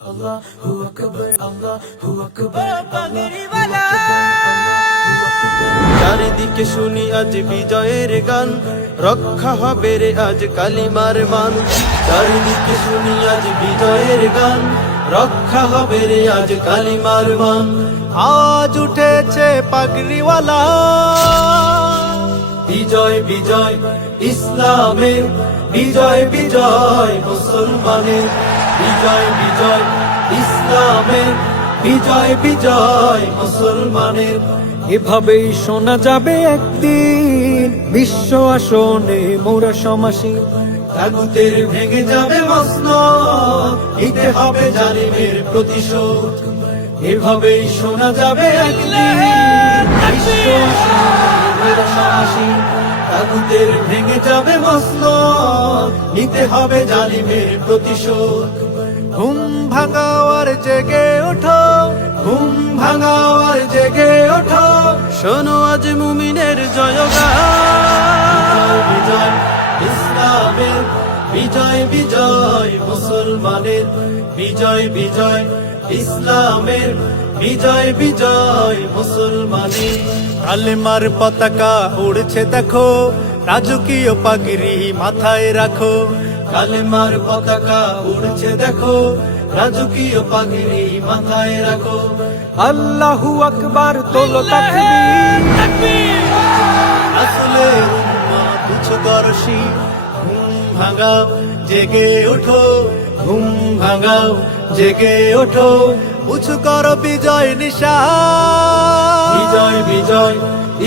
Allahu Akbar, Allahu Akbar, পাগড়িওয়ালা। চারিদিকে শুনি আজ বিজয়ের গান, রক্ষা হবে রে আজ কালিমার মান। চারিদিকে শুনি আজ বিজয়ের গান, রক্ষা হবে রে আজ কালিমার মান। আজ উঠেছে পাগড়িওয়ালা, বিজয় বিজয় ইসলামের, বিজয় বিজয় মুসলমানের, বিজয় বিজয় ইসলামের, বিজয় বিজয় মুসলমানের। এভাবেই শোনা যাবে একদিন বিশ্ব আসনে মোরা সমাসী। তাগুতের ভেঙে যাবে মসনদ, নিতে হবে জালিমের প্রতিশোধ। এভাবেই শোনা যাবে একদিন বিশ্ব আসনে মোরা সমাসী। তাগুতের ভেঙে যাবে মসনদ, নিতে হবে জালিমের প্রতিশোধ। ঘুম ভাঙাও আর জেগে ওঠো, ঘুম ভাঙাও আর জেগে ওঠো, শোনো আজ মুমিনের জয়গান। বিজয় ইসলামের, বিজয় বিজয় মুসলমানের, বিজয় বিজয় ইসলামের, বিজয় বিজয় মুসলমানের। কালেমার পতাকা উড়ছে দেখো, রাজকীয় পাগড়ি মাথায় রাখো। কালেমার পতাকা উড়ছে দেখো, রাজকীয় পাগড়ি মাথায় রাখো। আল্লাহু আকবার, তোলো তাকবীর। রাসূলের উম্মত উচ্চদর্শী, ঘুম ভাঙাও জেগে ওঠো, ঘুম ভাঙাও জেগে ওঠো, উঁচু করো বিজয় নিশান। বিজয় বিজয়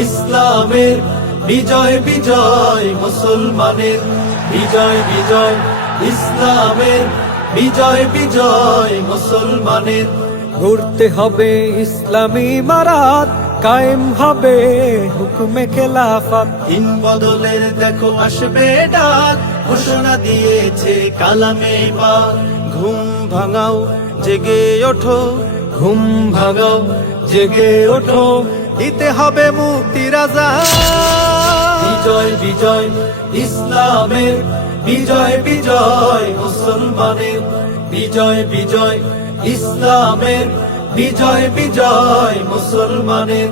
ইসলামের, বিজয় বিজয় মুসলমানের, বিজয় বিজয় ইসলামের, বিজয় বিজয় মুসলমানের। ঘুরতে হবে ইসলামী মারাত, কায়েম হবে হুকুমে খেলাফত। দিন বদলের দেখো আসবে ডাক, ঘোষণা দিয়েছে কালামে পাক। ঘুম ভাঙাও জেগে ওঠো, ঘুম ভাঙাও জেগে ওঠো, দিতে হবে মুক্তির আযান। বিজয় বিজয় ইসলামের, বিজয় বিজয় মুসলমানের, বিজয় বিজয় ইসলামের, বিজয় বিজয় মুসলমানের।